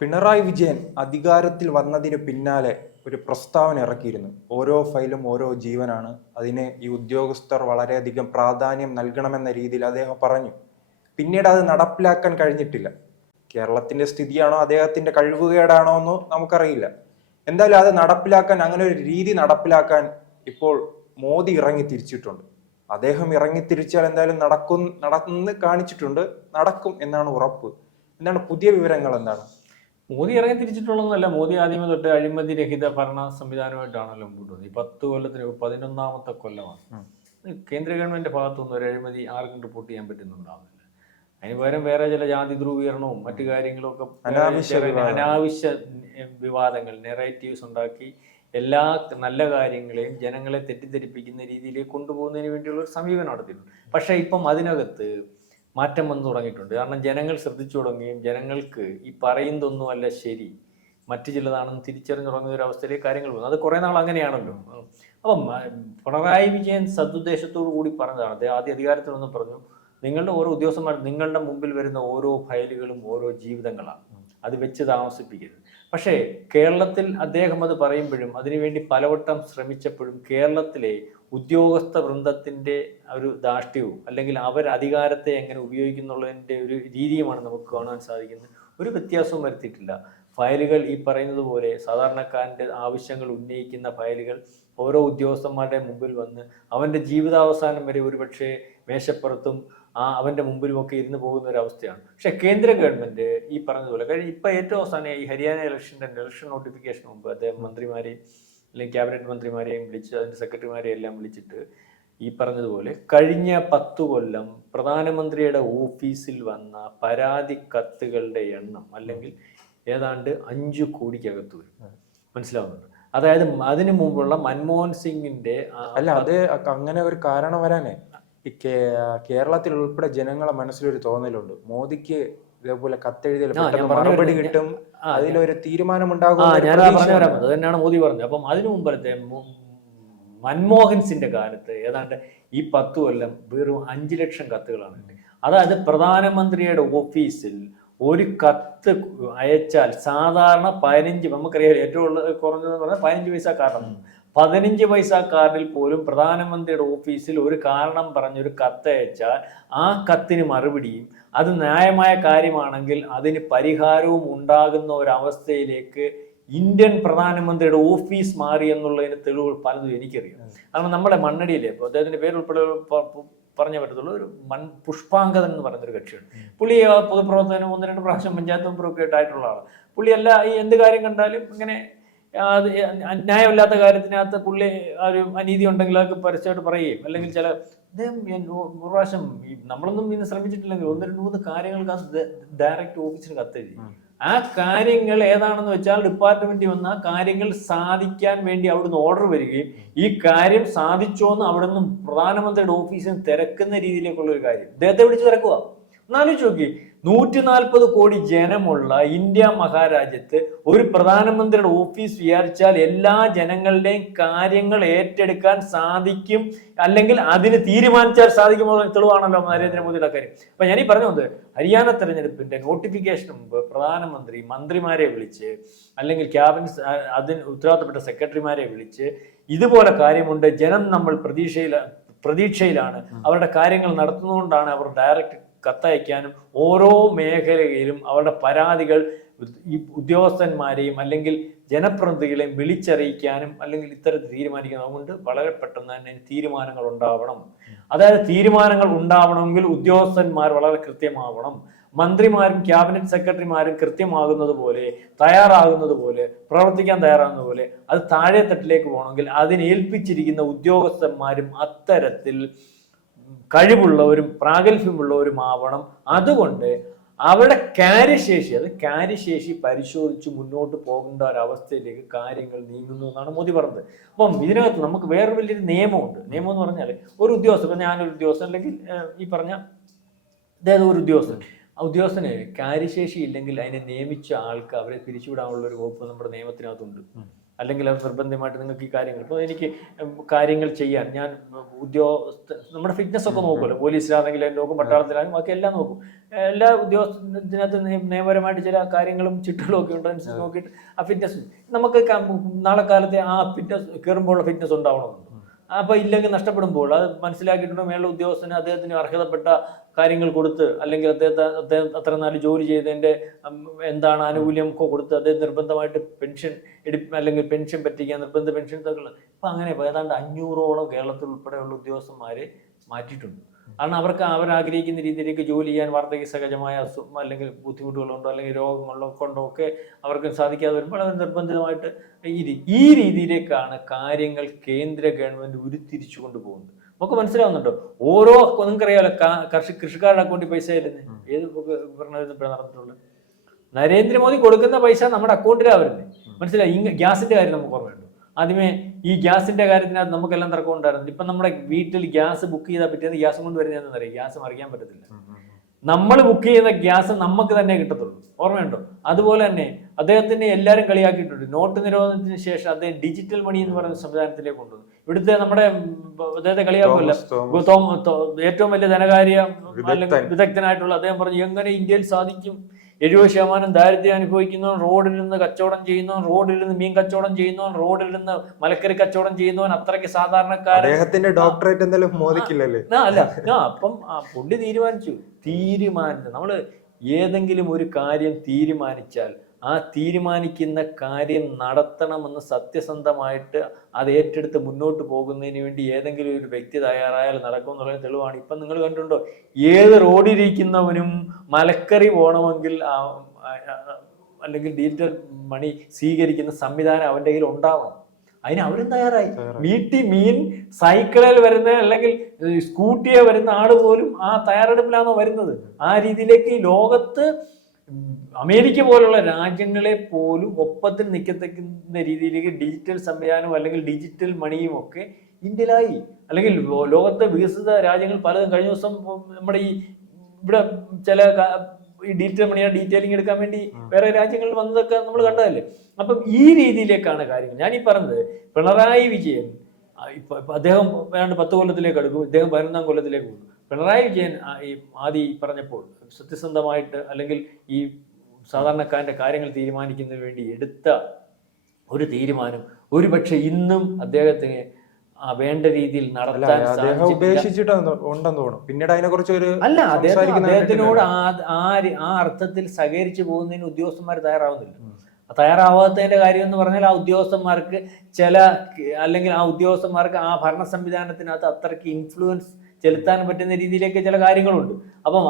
പിണറായി വിജയൻ അധികാരത്തിൽ വന്നതിന് പിന്നാലെ ഒരു പ്രസ്താവന ഇറക്കിയിരുന്നു. ഓരോ ഫയലും ഓരോ ജീവനാണ്, അതിന് ഈ ഉദ്യോഗസ്ഥർ വളരെയധികം പ്രാധാന്യം നൽകണമെന്ന രീതിയിൽ അദ്ദേഹം പറഞ്ഞു. പിന്നീട് അത് നടപ്പിലാക്കാൻ കഴിഞ്ഞിട്ടില്ല. കേരളത്തിന്റെ സ്ഥിതിയാണോ അദ്ദേഹത്തിന്റെ കഴിവുകേടാണോ എന്ന് നമുക്കറിയില്ല. എന്തായാലും അത് നടപ്പിലാക്കാൻ, അങ്ങനെ ഒരു രീതി നടപ്പിലാക്കാൻ ഇപ്പോൾ മോദി ഇറങ്ങി തിരിച്ചിട്ടുണ്ട്. അദ്ദേഹം ഇറങ്ങി തിരിച്ചാൽ എന്തായാലും നടന്ന് കാണിച്ചിട്ടുണ്ട്, നടക്കും എന്നാണ് ഉറപ്പ്. എന്താണ് പുതിയ വിവരങ്ങൾ? എന്താണ് മോദി ഇറങ്ങി തിരിച്ചിട്ടുള്ളതല്ല. മോദി ആദ്യമേ തൊട്ട് അഴിമതി രഹിത ഭരണ സംവിധാനമായിട്ടാണല്ലോ മുമ്പോട്ട് വന്നത്. ഈ 10 കൊല്ലത്തിന് 11ാമത്തെ കൊല്ലമാണ്. കേന്ദ്ര ഗവൺമെന്റ് ഭാഗത്തുനിന്ന് ഒരു അഴിമതി ആർക്കും റിപ്പോർട്ട് ചെയ്യാൻ പറ്റുന്നുണ്ടാവുന്നില്ല. അതിന് പകരം വേറെ ചില ജാതി ധ്രുവീകരണവും മറ്റു കാര്യങ്ങളും ഒക്കെ അനാവശ്യ വിവാദങ്ങൾ, നെറേറ്റീവ്സ് ഉണ്ടാക്കി എല്ലാ നല്ല കാര്യങ്ങളെയും ജനങ്ങളെ തെറ്റിദ്ധരിപ്പിക്കുന്ന രീതിയിലേക്ക് കൊണ്ടുപോകുന്നതിന് വേണ്ടിയുള്ള ഒരു സമീപനം നടത്തിയിട്ടുണ്ട്. പക്ഷേ ഇപ്പം അതിനകത്ത് മാറ്റം വന്നു തുടങ്ങിയിട്ടുണ്ട്. കാരണം ജനങ്ങൾ ശ്രദ്ധിച്ചു തുടങ്ങുകയും ജനങ്ങൾക്ക് ഈ പറയുന്നതൊന്നും അല്ല ശരി, മറ്റു ചിലതാണെന്ന് തിരിച്ചറിഞ്ഞു തുടങ്ങുന്ന ഒരു അവസ്ഥയിലേക്ക് കാര്യങ്ങൾ പോകുന്നു. അത് കുറേ നാൾ അങ്ങനെയാണല്ലോ. അപ്പം പിണറായി വിജയൻ സദുദ്ദേശത്തോടു കൂടി പറഞ്ഞതാണ്. അദ്ദേഹം ആദ്യ അധികാരത്തിൽ വന്ന് പറഞ്ഞു, നിങ്ങളുടെ ഓരോ ഉദ്യോഗസ്ഥന്മാർ, നിങ്ങളുടെ മുമ്പിൽ വരുന്ന ഓരോ ഫയലുകളും ഓരോ ജീവിതങ്ങളാണ്, അത് വെച്ച് താമസിപ്പിക്കരുത്. പക്ഷേ കേരളത്തിൽ അദ്ദേഹം അത് പറയുമ്പോഴും അതിനുവേണ്ടി പലവട്ടം ശ്രമിച്ചപ്പോഴും കേരളത്തിലെ ഉദ്യോഗസ്ഥ വൃന്ദത്തിൻ്റെ ഒരു ധാർഷ്ട്യവും അല്ലെങ്കിൽ അവർ അധികാരത്തെ എങ്ങനെ ഉപയോഗിക്കുന്നുള്ളതിൻ്റെ ഒരു രീതിയുമാണ് നമുക്ക് കാണാൻ സാധിക്കുന്നത്. ഒരു വ്യത്യാസവും വരുത്തിയിട്ടില്ല. ഫയലുകൾ ഈ പറയുന്നത് പോലെ സാധാരണക്കാരൻ്റെ ആവശ്യങ്ങൾ ഉന്നയിക്കുന്ന ഫയലുകൾ ഓരോ ഉദ്യോഗസ്ഥന്മാരുടെ മുമ്പിൽ വന്ന് അവൻ്റെ ജീവിതാവസാനം വരെ ഒരുപക്ഷെ മേശപ്പുറത്തും അവൻ്റെ മുമ്പിലുമൊക്കെ ഇരുന്ന് പോകുന്ന ഒരു അവസ്ഥയാണ്. പക്ഷെ കേന്ദ്ര ഗവൺമെൻറ് ഈ പറഞ്ഞതുപോലെ കഴിഞ്ഞ ഇപ്പം ഏറ്റവും അവസാനം ഈ ഹരിയാന ഇലക്ഷൻ നോട്ടിഫിക്കേഷൻ മുമ്പ് അദ്ദേഹം മന്ത്രിമാരെയും അല്ലെങ്കിൽ ക്യാബിനറ്റ് മന്ത്രിമാരെയും വിളിച്ച് അതിൻ്റെ സെക്രട്ടറിമാരെയും എല്ലാം വിളിച്ചിട്ട് ഈ പറഞ്ഞതുപോലെ കഴിഞ്ഞ 10 കൊല്ലം പ്രധാനമന്ത്രിയുടെ ഓഫീസിൽ വന്ന പരാതി കത്തുകളുടെ എണ്ണം അല്ലെങ്കിൽ ഏതാണ്ട് 5 കോടിക്കകത്ത് വരും. മനസ്സിലാവുന്നുണ്ട്? അതായത് അതിനു മുമ്പുള്ള മൻമോഹൻ സിംഗിന്റെ അല്ല, അത് അങ്ങനെ ഒരു കാരണം വരാനേ ഈ കേരളത്തിൽ ഉൾപ്പെടെ ജനങ്ങളെ മനസ്സിലൊരു തോന്നലുണ്ട്, മോദിക്ക് ഇതേപോലെ കത്തെഴുതിയാൽ മറുപടി കിട്ടും, അതിലൊരു തീരുമാനം ഉണ്ടാകും. ഞാൻ പറഞ്ഞു വരാം, അത് തന്നെയാണ് മോദി പറഞ്ഞത്. അപ്പം അതിനു മുമ്പത്തെ മൻമോഹൻ സിംഗിന്റെ കാലത്ത് ഏതാണ്ട് ഈ 10 കൊല്ലം വെറും 5 ലക്ഷം കത്തുകളാണ്. അതായത് പ്രധാനമന്ത്രിയുടെ ഓഫീസിൽ ഒരു കത്ത് അയച്ചാൽ സാധാരണ 15, നമുക്കറിയാം ഏറ്റവും കുറഞ്ഞതെന്ന് പറഞ്ഞാൽ 15 പൈസ കാർഡാണ്. 15 പൈസ കാർഡിൽ പോലും പ്രധാനമന്ത്രിയുടെ ഓഫീസിൽ ഒരു കാരണം പറഞ്ഞൊരു കത്ത് അയച്ചാൽ ആ കത്തിന് മറുപടിയും അത് ന്യായമായ കാര്യമാണെങ്കിൽ അതിന് പരിഹാരവും ഉണ്ടാകുന്ന ഒരവസ്ഥയിലേക്ക് ഇന്ത്യൻ പ്രധാനമന്ത്രിയുടെ ഓഫീസ് മാറി എന്നുള്ളതിന് തെളിവുകൾ പലതും എനിക്കറിയാം. കാരണം നമ്മുടെ മണ്ണടിയിലെ ഇപ്പോൾ അദ്ദേഹത്തിൻ്റെ പേര് ഉൾപ്പെടെ പറഞ്ഞേ പറ്റത്തുള്ളൂ, ഒരു പുഷ്പാങ്കദൻ എന്ന് പറയുന്നൊരു കക്ഷിയാണ്. പുള്ളി പൊതുപ്രവർത്തനം 1-2 പ്രാവശ്യം പഞ്ചായത്ത് മെമ്പറൊക്കെ ആയിട്ടുള്ള ആളാണ്. പുള്ളി ഈ എന്ത് കാര്യം കണ്ടാലും ഇങ്ങനെ അത് ന്യായമില്ലാത്ത കാര്യത്തിനകത്ത് പുള്ളി ഒരു അനീതി ഉണ്ടെങ്കിൽ അതൊക്കെ പരസ്യമായിട്ട് പറയുകയും അല്ലെങ്കിൽ ചില അദ്ദേഹം ഒരു പ്രാവശ്യം നമ്മളൊന്നും ഇന്ന് ശ്രമിച്ചിട്ടില്ലെങ്കിൽ 1-2-3 കാര്യങ്ങൾക്ക് ഡയറക്റ്റ് ഓഫീസിന് കത്തെഴുതി. ആ കാര്യങ്ങൾ ഏതാണെന്ന് വെച്ചാൽ ഡിപ്പാർട്ട്മെന്റിൽ വന്ന കാര്യങ്ങൾ സാധിക്കാൻ വേണ്ടി അവിടുന്ന് ഓർഡർ വരികയും ഈ കാര്യം സാധിച്ചോന്ന് അവിടെ നിന്നും പ്രധാനമന്ത്രിയുടെ ഓഫീസിന് തിരക്കുന്ന രീതിയിലേക്കുള്ള ഒരു കാര്യം അദ്ദേഹത്തെ വിളിച്ച് തിരക്കുക. ഒന്നാലോചിച്ച് നോക്കി, 140 കോടി ജനമുള്ള ഇന്ത്യ മഹാരാജ്യത്ത് ഒരു പ്രധാനമന്ത്രിയുടെ ഓഫീസ് വിചാരിച്ചാൽ എല്ലാ ജനങ്ങളുടെയും കാര്യങ്ങൾ ഏറ്റെടുക്കാൻ സാധിക്കും, അല്ലെങ്കിൽ അതിന് തീരുമാനിച്ചാൽ സാധിക്കുമ്പോൾ തെളിവാണല്ലോ നരേന്ദ്രമോദിയുടെ കാര്യം. അപ്പൊ ഞാനീ പറഞ്ഞത് ഹരിയാന തെരഞ്ഞെടുപ്പിന്റെ നോട്ടിഫിക്കേഷൻ മുമ്പ് പ്രധാനമന്ത്രി മന്ത്രിമാരെ വിളിച്ച് അല്ലെങ്കിൽ ക്യാബിനറ്റ് അതിന് ഉത്തരവാദിത്തപ്പെട്ട സെക്രട്ടറിമാരെ വിളിച്ച് ഇതുപോലെ കാര്യമുണ്ട്, ജനം നമ്മൾ പ്രതീക്ഷയിലാണ്, അവരുടെ കാര്യങ്ങൾ നടത്തുന്നതുകൊണ്ടാണ് അവർ ഡയറക്റ്റ് കത്തയക്കാനും ഓരോ മേഖലയിലും അവരുടെ പരാതികൾ ഈ ഉദ്യോഗസ്ഥന്മാരെയും അല്ലെങ്കിൽ ജനപ്രതിനിധികളെയും വിളിച്ചറിയിക്കാനും അല്ലെങ്കിൽ ഇത്തരത്തിൽ തീരുമാനിക്കുന്നത്. അതുകൊണ്ട് വളരെ പെട്ടെന്ന് തന്നെ തീരുമാനങ്ങൾ ഉണ്ടാവണം. അതായത് തീരുമാനങ്ങൾ ഉണ്ടാവണമെങ്കിൽ ഉദ്യോഗസ്ഥന്മാർ വളരെ കൃത്യമാവണം, മന്ത്രിമാരും ക്യാബിനറ്റ് സെക്രട്ടറിമാരും കൃത്യമാകുന്നത് പോലെ തയ്യാറാകുന്നത് പോലെ പ്രവർത്തിക്കാൻ തയ്യാറാകുന്നത് പോലെ അത് താഴെ തട്ടിലേക്ക് പോകണമെങ്കിൽ അതിനേൽപ്പിച്ചിരിക്കുന്ന ഉദ്യോഗസ്ഥന്മാരും അത്തരത്തിൽ കഴിവുള്ളവരും പ്രാഗൽഭ്യമുള്ളവരും ആവണം. അതുകൊണ്ട് അവരുടെ കാര്യശേഷി പരിശോധിച്ച് മുന്നോട്ട് പോകേണ്ട ഒരവസ്ഥയിലേക്ക് കാര്യങ്ങൾ നീങ്ങുന്നു എന്നാണ് മോദി പറഞ്ഞത്. അപ്പം ഇതിനകത്ത് നമുക്ക് വേറെ വലിയൊരു നിയമമുണ്ട്. നിയമം എന്ന് പറഞ്ഞാൽ ഒരു ഉദ്യോഗസ്ഥൻ, ഇപ്പം ഞാനൊരു ഉദ്യോഗസ്ഥൻ അല്ലെങ്കിൽ ഈ പറഞ്ഞ അതായത് ഒരു ഉദ്യോഗസ്ഥൻ, ആ ഉദ്യോഗസ്ഥന് കാര്യശേഷി ഇല്ലെങ്കിൽ അതിനെ നിയമിച്ച ആൾക്ക് അവരെ പിരിച്ചുവിടാനുള്ള ഒരു വകുപ്പ് നമ്മുടെ നിയമത്തിനകത്തുണ്ട്. അല്ലെങ്കിൽ അത് നിർബന്ധമായിട്ട് നിങ്ങൾക്ക് ഈ കാര്യങ്ങൾ, ഇപ്പോൾ എനിക്ക് കാര്യങ്ങൾ ചെയ്യാൻ ഞാൻ നമ്മുടെ ഫിറ്റ്നസ് ഒക്കെ നോക്കുമല്ലോ, പോലീസിലാണെങ്കിൽ നോക്കും, പട്ടാളത്തിലാണെങ്കിൽ ബാക്കി എല്ലാം നോക്കും. എല്ലാ ഉദ്യോഗസ്ഥത്തിനകത്ത് നിയമപരമായിട്ട് ചില കാര്യങ്ങളും ചിട്ടകളും ഒക്കെ ഉണ്ട്, അനുസരിച്ച് നോക്കിയിട്ട് ആ ഫിറ്റ്നസ് നമുക്ക് നാളെ കാലത്തെ ആ ഫിറ്റ്നസ് കയറുമ്പോഴുള്ള ഫിറ്റ്നസ് ഉണ്ടാവണമെന്നുണ്ട്. അപ്പൊ ഇല്ലെങ്കിൽ നഷ്ടപ്പെടുമ്പോൾ അത് മനസ്സിലാക്കിയിട്ടുണ്ട് മേലുള്ള ഉദ്യോഗസ്ഥന് അദ്ദേഹത്തിന് അർഹതപ്പെട്ട കാര്യങ്ങൾ കൊടുത്ത്, അല്ലെങ്കിൽ അദ്ദേഹം അത്ര നാല് ജോലി ചെയ്തതിന്റെ എന്താണ് ആനുകൂല്യം ഒക്കെ കൊടുത്ത് അദ്ദേഹം നിർബന്ധമായിട്ട് പെൻഷൻ അല്ലെങ്കിൽ പെൻഷൻ പറ്റിക്കാൻ നിർബന്ധ പെൻഷൻ ഇപ്പൊ അങ്ങനെ ഏതാണ്ട് 500ഓളം കേരളത്തിൽ ഉൾപ്പെടെയുള്ള ഉദ്യോഗസ്ഥന്മാരെ മാറ്റിയിട്ടുണ്ട്. കാരണം അവർക്ക് അവരാഗ്രഹിക്കുന്ന രീതിയിലേക്ക് ജോലി ചെയ്യാൻ വാർദ്ധക്യ സഹജമായ അല്ലെങ്കിൽ ബുദ്ധിമുട്ടുകളുണ്ടോ അല്ലെങ്കിൽ രോഗങ്ങളോ കൊണ്ടോ ഒക്കെ അവർക്ക് സാധിക്കാതെ വരുമ്പോൾ അവർ നിർബന്ധിതമായിട്ട് ഈ രീതിയിലേക്കാണ് കാര്യങ്ങൾ കേന്ദ്ര ഗവൺമെന്റ് ഉരുത്തിരിച്ചു കൊണ്ടുപോകുന്നത്. നമുക്ക് മനസ്സിലാവുന്നുണ്ടോ? ഓരോ നിങ്ങൾക്കറിയാലോ കൃഷിക്കാരുടെ അക്കൗണ്ടിൽ പൈസ ഇല്ലെന്ന് ഏത് ഭരണത്തിൽ നടന്നിട്ടുള്ളത്? നരേന്ദ്രമോദി കൊടുക്കുന്ന പൈസ നമ്മുടെ അക്കൗണ്ടിലാണ് വരുന്നത്. മനസ്സിലായി? ഗ്യാസിന്റെ കാര്യം നമുക്ക് ഓർമ്മയുണ്ട്. ആദ്യമേ ഈ ഗ്യാസിന്റെ കാര്യത്തിനകത്ത് നമുക്കെല്ലാം തർക്കം ഉണ്ടായിരുന്നു. ഇപ്പം നമ്മുടെ വീട്ടിൽ ഗ്യാസ് ബുക്ക് ചെയ്താൽ പറ്റിയത് ഗ്യാസും കൊണ്ട് വരുന്നതെന്ന് അറിയാം, ഗ്യാസ് മറിയാൻ പറ്റത്തില്ല. നമ്മൾ ബുക്ക് ചെയ്യുന്ന ഗ്യാസ് നമുക്ക് തന്നെ കിട്ടത്തുള്ളൂ. ഓർമ്മയുണ്ടോ? അതുപോലെ തന്നെ അദ്ദേഹത്തിന് എല്ലാവരും കളിയാക്കിയിട്ടുണ്ട്. നോട്ട് നിരോധനത്തിന് ശേഷം അദ്ദേഹം ഡിജിറ്റൽ മണി എന്ന് പറയുന്ന സംവിധാനത്തിലേക്ക് കൊണ്ടുവന്നു. ഇവിടുത്തെ നമ്മുടെ അദ്ദേഹത്തെ കളിയാക്കില്ല, ഏറ്റവും വലിയ ധനകാര്യ അല്ലെങ്കിൽ വിദഗ്ധനായിട്ടുള്ള അദ്ദേഹം പറഞ്ഞു, എങ്ങനെ ഇന്ത്യയിൽ സാധിക്കും? 70% ദാരിദ്ര്യം അനുഭവിക്കുന്നവൻ, റോഡിൽ നിന്ന് കച്ചവടം ചെയ്യുന്നവൻ, റോഡിൽ നിന്ന് മീൻ കച്ചവടം ചെയ്യുന്നവൻ, റോഡിൽ നിന്ന് മലക്കറി കച്ചവടം ചെയ്യുന്നവൻ, അത്രയ്ക്ക് സാധാരണക്കാരൻ. അദ്ദേഹത്തിന്റെ ഡോക്ടറേറ്റ് എന്തായാലും മോദിക്കില്ലല്ലേ? അല്ല, അപ്പം പുള്ളി തീരുമാനിച്ചു. നമ്മള് ഏതെങ്കിലും ഒരു കാര്യം തീരുമാനിച്ചാൽ ആ തീരുമാനിക്കുന്ന കാര്യം നടത്തണമെന്ന് സത്യസന്ധമായിട്ട് അത് ഏറ്റെടുത്ത് മുന്നോട്ട് പോകുന്നതിന് വേണ്ടി ഏതെങ്കിലും ഒരു വ്യക്തി തയ്യാറായാൽ നടക്കും എന്നുള്ള തെളിവാണ്. ഇപ്പം നിങ്ങൾ കണ്ടിട്ടുണ്ടോ? ഏത് റോഡിലിരിക്കുന്നവനും മലക്കറി പോകണമെങ്കിൽ അല്ലെങ്കിൽ ഡിജിറ്റൽ മണി സ്വീകരിക്കുന്ന സംവിധാനം അവൻ്റെ കയ്യിൽ ഉണ്ടാവണം. അതിന് അവരും തയ്യാറായി. വീട്ടിൽ മീൻ സൈക്കിളിൽ വരുന്ന അല്ലെങ്കിൽ സ്കൂട്ടിയെ വരുന്ന ആള് പോലും ആ തയ്യാറെടുപ്പിലാണോ വരുന്നത്? ആ രീതിയിലേക്ക് ലോകത്ത് അമേരിക്ക പോലുള്ള രാജ്യങ്ങളെ പോലും ഒപ്പത്തിൽ നിൽക്കത്തക്കുന്ന രീതിയിലേക്ക് ഡിജിറ്റൽ സംവിധാനവും അല്ലെങ്കിൽ ഡിജിറ്റൽ മണിയും ഒക്കെ ഇന്ത്യയിലായി. അല്ലെങ്കിൽ ലോകത്തെ വികസിത രാജ്യങ്ങൾ പലതും കഴിഞ്ഞ ദിവസം നമ്മുടെ ഇവിടെ ചില ഈ ഡിജിറ്റൽ മണിയുടെ ഡീറ്റെയിലിംഗ് എടുക്കാൻ വേണ്ടി വേറെ രാജ്യങ്ങളിൽ വന്നതൊക്കെ നമ്മൾ കണ്ടതല്ലേ. അപ്പം ഈ രീതിയിലേക്കാണ് കാര്യങ്ങൾ. ഞാനീ പറഞ്ഞത് പിണറായി വിജയൻ ഇപ്പൊ അദ്ദേഹം ഏതാണ്ട് 10 കൊല്ലത്തിലേക്ക് അടുക്കും, ഇദ്ദേഹം 11ാം കൊല്ലത്തിലേക്ക് പോകും. പിണറായി വിജയൻ ഈ ആദ്യം പറഞ്ഞപ്പോൾ സത്യസന്ധമായിട്ട് അല്ലെങ്കിൽ ഈ സാധാരണക്കാരന്റെ കാര്യങ്ങൾ തീരുമാനിക്കുന്നതിന് വേണ്ടി എടുത്ത ഒരു തീരുമാനം ഒരുപക്ഷെ ഇന്നും അദ്ദേഹത്തിന് വേണ്ട രീതിയിൽ നടത്താൻ ഉണ്ടെന്ന് തോന്നുന്നു. പിന്നീട് അതിനെ കുറിച്ച് അല്ല, അദ്ദേഹത്തിനോട് ആ അർത്ഥത്തിൽ സഹകരിച്ചു പോകുന്നതിന് ഉദ്യോഗസ്ഥന്മാർ തയ്യാറാവുന്നില്ല. തയ്യാറാവാത്തതിന്റെ കാര്യം എന്ന് പറഞ്ഞാൽ ആ ഉദ്യോഗസ്ഥന്മാർക്ക് അല്ലെങ്കിൽ ആ ഉദ്യോഗസ്ഥന്മാർക്ക് ആ ഭരണ സംവിധാനത്തിനകത്ത് അത്രയ്ക്ക് ഇൻഫ്ലുവൻസ് ചെലുത്താൻ പറ്റുന്ന രീതിയിലേക്ക് ചില കാര്യങ്ങളുണ്ട്. അപ്പം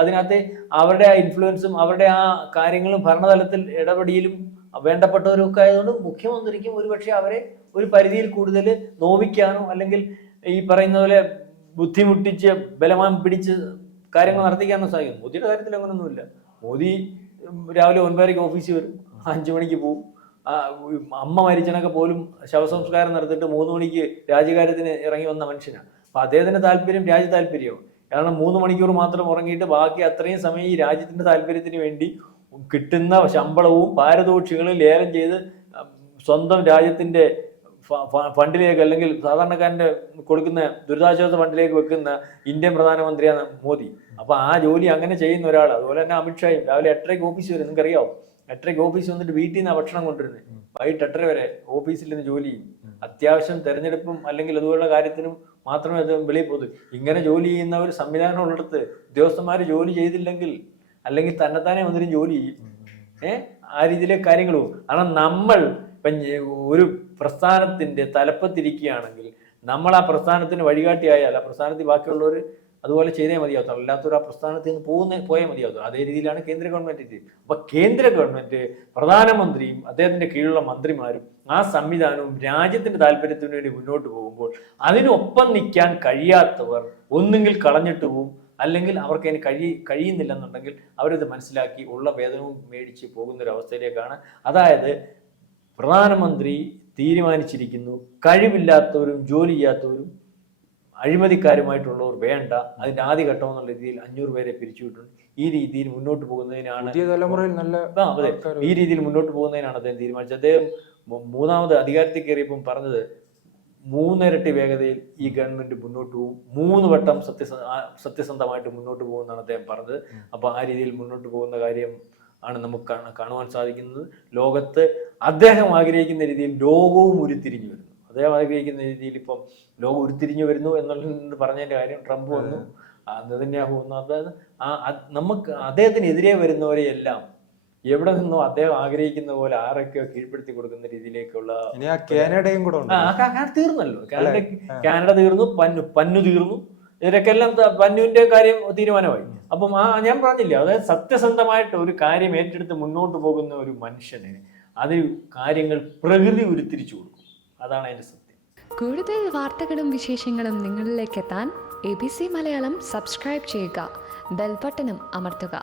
അതിനകത്ത് അവരുടെ ആ ഇൻഫ്ലുവൻസും അവരുടെ ആ കാര്യങ്ങളും ഭരണതലത്തിൽ ഇടപെടലും വേണ്ടപ്പെട്ടവരൊക്കെ ആയതുകൊണ്ട് മുഖ്യമന്ത്രിക്കും ഒരുപക്ഷെ അവരെ ഒരു പരിധിയിൽ കൂടുതൽ നോവിക്കാനോ അല്ലെങ്കിൽ ഈ പറയുന്ന പോലെ ബുദ്ധിമുട്ടിച്ച് ബലമാൻ പിടിച്ച് കാര്യങ്ങൾ നടത്തിക്കാനോ സാധിക്കും. മോദിയുടെ കാര്യത്തിൽ അങ്ങനൊന്നുമില്ല. മോദി രാവിലെ 9:30 ഓഫീസിൽ വരും, 5 മണിക്ക് പോവും. അമ്മ മരിച്ചണൊക്കെ പോലും ശവസംസ്കാരം നടത്തിയിട്ട് 3 മണിക്ക് രാജ്യകാര്യത്തിന് ഇറങ്ങി വന്ന മനുഷ്യനാണ്. അപ്പൊ അദ്ദേഹത്തിന്റെ താല്പര്യം രാജ്യ താല്പര്യവും. കാരണം 3 മണിക്കൂർ മാത്രം ഉറങ്ങിയിട്ട് ബാക്കി അത്രയും സമയം ഈ രാജ്യത്തിന്റെ താല്പര്യത്തിന് വേണ്ടി കിട്ടുന്ന ശമ്പളവും പാരിതോഷികങ്ങളും ലേലം ചെയ്ത് സ്വന്തം രാജ്യത്തിന്റെ ഫണ്ടിലേക്ക് അല്ലെങ്കിൽ സാധാരണക്കാരന്റെ കൊടുക്കുന്ന ദുരിതാശ്വാസ ഫണ്ടിലേക്ക് വെക്കുന്ന ഇന്ത്യൻ പ്രധാനമന്ത്രിയാണ് മോദി. അപ്പൊ ആ ജോലി അങ്ങനെ ചെയ്യുന്ന ഒരാൾ. അതുപോലെ തന്നെ അമിത്ഷായും രാവിലെ 8:30 ഓഫീസ് വരും. നിങ്ങൾക്ക് അറിയാമോ? 8:30 ഓഫീസ് വന്നിട്ട് വീട്ടിൽ നിന്ന് ഭക്ഷണം കൊണ്ടുവരുന്നത്. വൈകിട്ട് 8:30 വരെ ഓഫീസിൽ നിന്ന് ജോലി ചെയ്യും. അത്യാവശ്യം തെരഞ്ഞെടുപ്പും അല്ലെങ്കിൽ അതുപോലുള്ള കാര്യത്തിനും മാത്രമേ അത് വെളിയിൽ പോകും. ഇങ്ങനെ ജോലി ചെയ്യുന്ന ഒരു സംവിധാനം ഉള്ളിടത്ത് ഉദ്യോഗസ്ഥന്മാർ ജോലി ചെയ്തില്ലെങ്കിൽ അല്ലെങ്കിൽ തന്നെത്താനെ വന്നിട്ട് ജോലി ചെയ്യും. ആ രീതിയിലെ കാര്യങ്ങൾ പോകും. കാരണം നമ്മൾ ഇപ്പം ഒരു പ്രസ്ഥാനത്തിന്റെ തലപ്പത്തിരിക്കുകയാണെങ്കിൽ നമ്മൾ ആ പ്രസ്ഥാനത്തിന് വഴികാട്ടിയായാൽ ആ പ്രസ്ഥാനത്തിൽ ബാക്കിയുള്ളവർ അതുപോലെ ചെയ്തേ മതിയാവത്തുള്ളൂ. അല്ലാത്തൊരു ആ പ്രസ്ഥാനത്തിൽ നിന്ന് പോയേ മതിയാവത്തുള്ളൂ. അതേ രീതിയിലാണ് കേന്ദ്ര ഗവൺമെന്റ്. അപ്പൊ കേന്ദ്ര ഗവൺമെന്റ് പ്രധാനമന്ത്രിയും അദ്ദേഹത്തിന്റെ കീഴിലുള്ള മന്ത്രിമാരും ആ സംവിധാനവും രാജ്യത്തിന്റെ താല്പര്യത്തിന് വേണ്ടി മുന്നോട്ട് പോകുമ്പോൾ അതിനൊപ്പം നിൽക്കാൻ കഴിയാത്തവർ ഒന്നുകിൽ കളഞ്ഞിട്ട് പോവും, അല്ലെങ്കിൽ അവർക്ക് അതിന് കഴിയുന്നില്ലെന്നുണ്ടെങ്കിൽ അവരത് മനസ്സിലാക്കി ഉള്ള വേതനവും മേടിച്ച് പോകുന്നൊരവസ്ഥയിലേക്കാണ്. അതായത് പ്രധാനമന്ത്രി തീരുമാനിച്ചിരിക്കുന്നു, കഴിവില്ലാത്തവരും ജോലി ചെയ്യാത്തവരും അഴിമതിക്കാരുമായിട്ടുള്ളവർ വേണ്ട, അതിന്റെ ആദ്യഘട്ടം എന്നുള്ള രീതിയിൽ 500 പേരെ പിരിച്ചുവിട്ടുണ്ട്. ഈ രീതിയിൽ മുന്നോട്ട് പോകുന്നതിനാണ് ഈ രീതിയിൽ മുന്നോട്ട് പോകുന്നതിനാണ് അദ്ദേഹം തീരുമാനിച്ചത്. അദ്ദേഹം 3ാമത് അധികാരത്തിൽ കയറിയപ്പം പറഞ്ഞത് 3 ഇരട്ടി വേഗതയിൽ ഈ ഗവൺമെന്റ് മുന്നോട്ട് പോകും. 3 വട്ടം സത്യസന്ധമായിട്ട് മുന്നോട്ട് പോകുമെന്നാണ് അദ്ദേഹം പറഞ്ഞത്. അപ്പോൾ ആ രീതിയിൽ മുന്നോട്ട് പോകുന്ന കാര്യം ആണ് നമുക്ക് കാണുവാൻ സാധിക്കുന്നത്. ലോകത്ത് അദ്ദേഹം ആഗ്രഹിക്കുന്ന രീതിയിൽ ലോകവും ഉരുത്തിരിഞ്ഞു വരുന്നു. അദ്ദേഹം ആഗ്രഹിക്കുന്ന രീതിയിൽ ഇപ്പം ലോകം ഉരുത്തിരിഞ്ഞു വരുന്നു എന്നുള്ളത് പറഞ്ഞതിന്റെ കാര്യം ട്രംപ് വന്നു, നെതന്യാഹു വന്നു. അതായത് നമുക്ക് അദ്ദേഹത്തിനെതിരെ വരുന്നവരെയെല്ലാം എവിടെ നിന്നോ അദ്ദേഹം ആഗ്രഹിക്കുന്ന പോലെ ആരൊക്കെയോ കീഴ്പ്പെടുത്തി കൊടുക്കുന്ന രീതിയിലേക്കുള്ള കാനഡയും കൂടെ തീർന്നല്ലോ. കാനഡ തീർന്നു, പന്നു തീർന്നു. ഇതിനൊക്കെ എല്ലാം പന്നുവിന്റെ കാര്യം തീരുമാനമായി. അപ്പം ഞാൻ പറഞ്ഞില്ലേ, അതായത് സത്യസന്ധമായിട്ട് ഒരു കാര്യം ഏറ്റെടുത്ത് മുന്നോട്ട് പോകുന്ന ഒരു മനുഷ്യന് അതിൽ കാര്യങ്ങൾ പ്രകൃതി ഉരുത്തിരിച്ചു കൊടുക്കും. അതാണ് അതിന്റെ സത്യം. കൂടുതൽ വാർത്തകളും വിശേഷങ്ങളും നിങ്ങളിലേക്ക് എത്താൻ ABC മലയാളം സബ്സ്ക്രൈബ് ചെയ്യുക, ബെൽബട്ടനും അമർത്തുക.